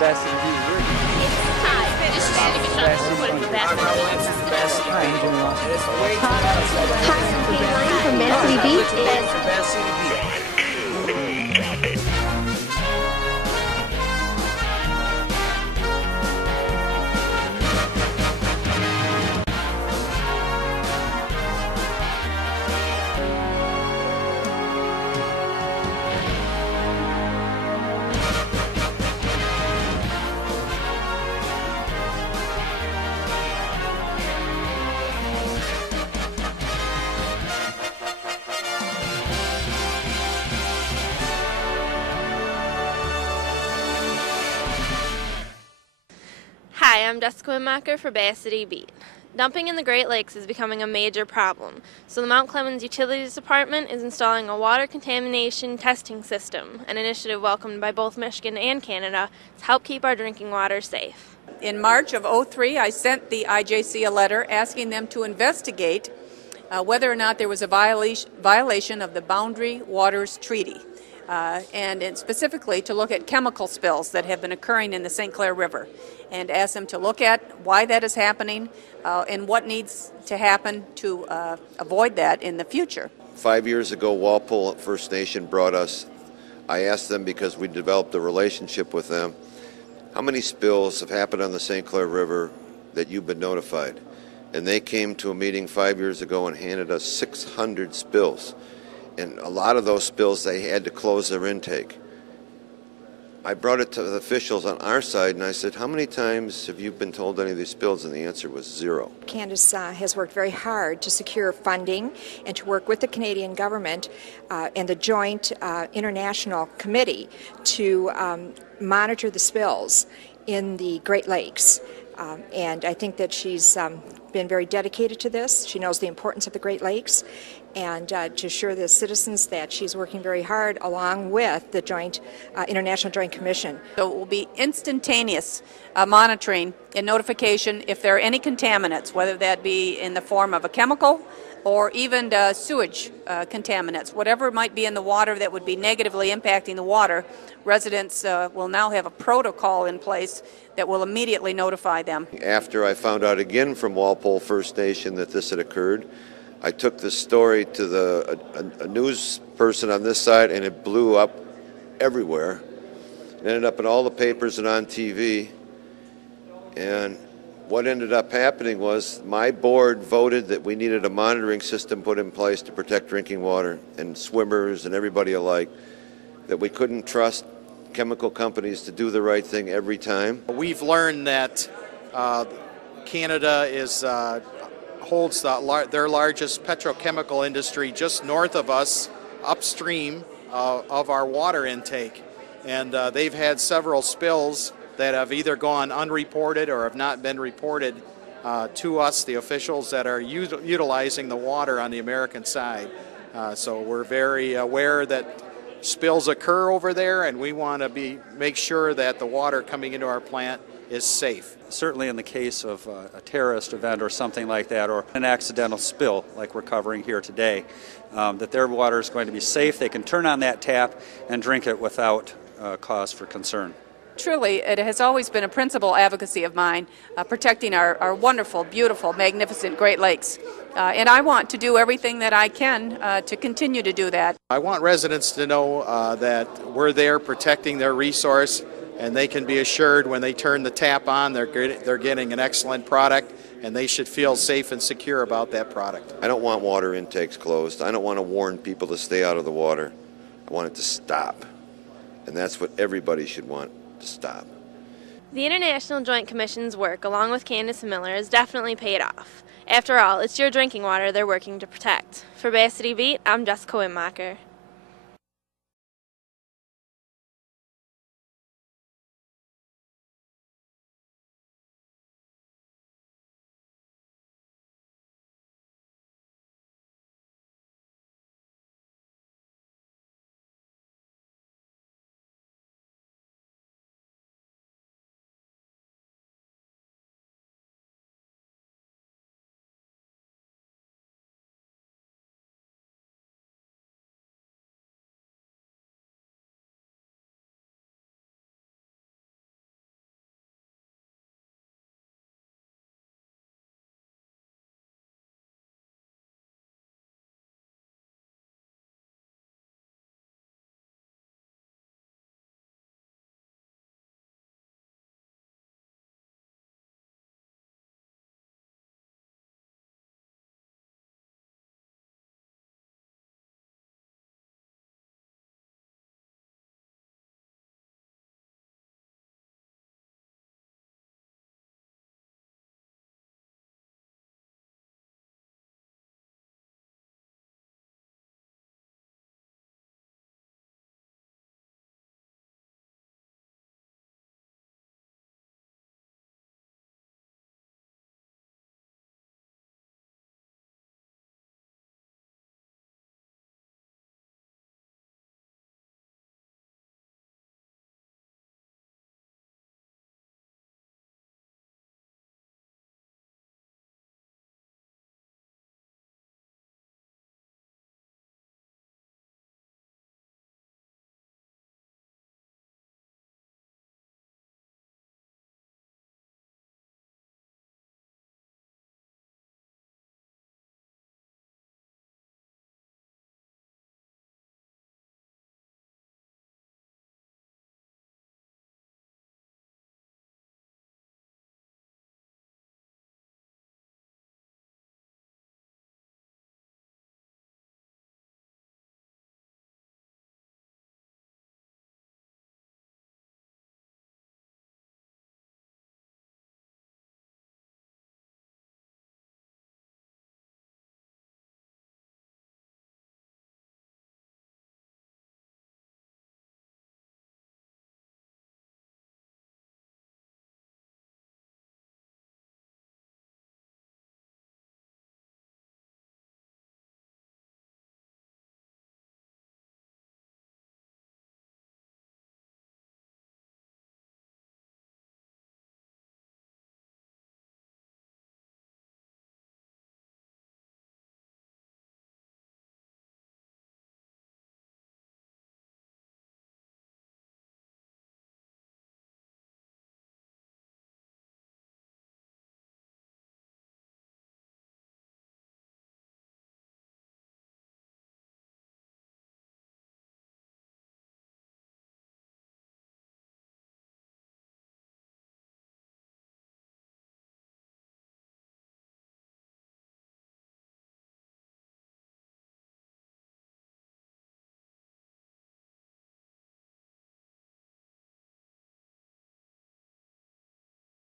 Best City Beat. It's time. This is the best Line from Best City Beat is Best City Beat. Hi, I'm Jessica Wennmacher for Bay City Beat. Dumping in the Great Lakes is becoming a major problem, so the Mount Clemens Utilities Department is installing a water contamination testing system, an initiative welcomed by both Michigan and Canada to help keep our drinking water safe. In March of '03, I sent the IJC a letter asking them to investigate whether or not there was a violation of the Boundary Waters Treaty, and specifically to look at chemical spills that have been occurring in the St. Clair River, and ask them to look at why that is happening and what needs to happen to avoid that in the future. 5 years ago, Walpole First Nation brought us. I asked them, because we developed a relationship with them, how many spills have happened on the St. Clair River that you've been notified? And they came to a meeting 5 years ago and handed us 600 spills. And a lot of those spills, they had to close their intake. I brought it to the officials on our side, and I said, how many times have you been told any of these spills? And the answer was 0. Candace has worked very hard to secure funding and to work with the Canadian government and the joint international committee to monitor the spills in the Great Lakes. And I think that she's been very dedicated to this. She knows the importance of the Great Lakes, and to assure the citizens that she's working very hard along with the joint International Joint Commission. So it will be instantaneous monitoring and notification if there are any contaminants, whether that be in the form of a chemical or even sewage contaminants. Whatever might be in the water that would be negatively impacting the water, residents will now have a protocol in place that will immediately notify them. After I found out again from Walpole First Nation that this had occurred, I took this story to a news person on this side, and it blew up everywhere. It ended up in all the papers and on TV. And what ended up happening was my board voted that we needed a monitoring system put in place to protect drinking water, and swimmers and everybody alike, that we couldn't trust chemical companies to do the right thing every time. We've learned that Canada holds their largest petrochemical industry just north of us, upstream of our water intake. And they've had several spills that have either gone unreported or have not been reported to us, the officials that are utilizing the water on the American side. So we're very aware that spills occur over there, and we want to make sure that the water coming into our plant is safe. Certainly in the case of a terrorist event or something like that, or an accidental spill like we're covering here today, that their water is going to be safe. They can turn on that tap and drink it without cause for concern. Truly, it has always been a principal advocacy of mine, protecting our wonderful, beautiful, magnificent Great Lakes. And I want to do everything that I can to continue to do that. I want residents to know that we're there protecting their resource, and they can be assured when they turn the tap on, they're getting an excellent product, and they should feel safe and secure about that product. I don't want water intakes closed. I don't want to warn people to stay out of the water. I want it to stop. And that's what everybody should want to stop. The International Joint Commission's work, along with Candace and Miller, has definitely paid off. After all, it's your drinking water they're working to protect. For Bay City Beat, I'm Jessica Wennmacher.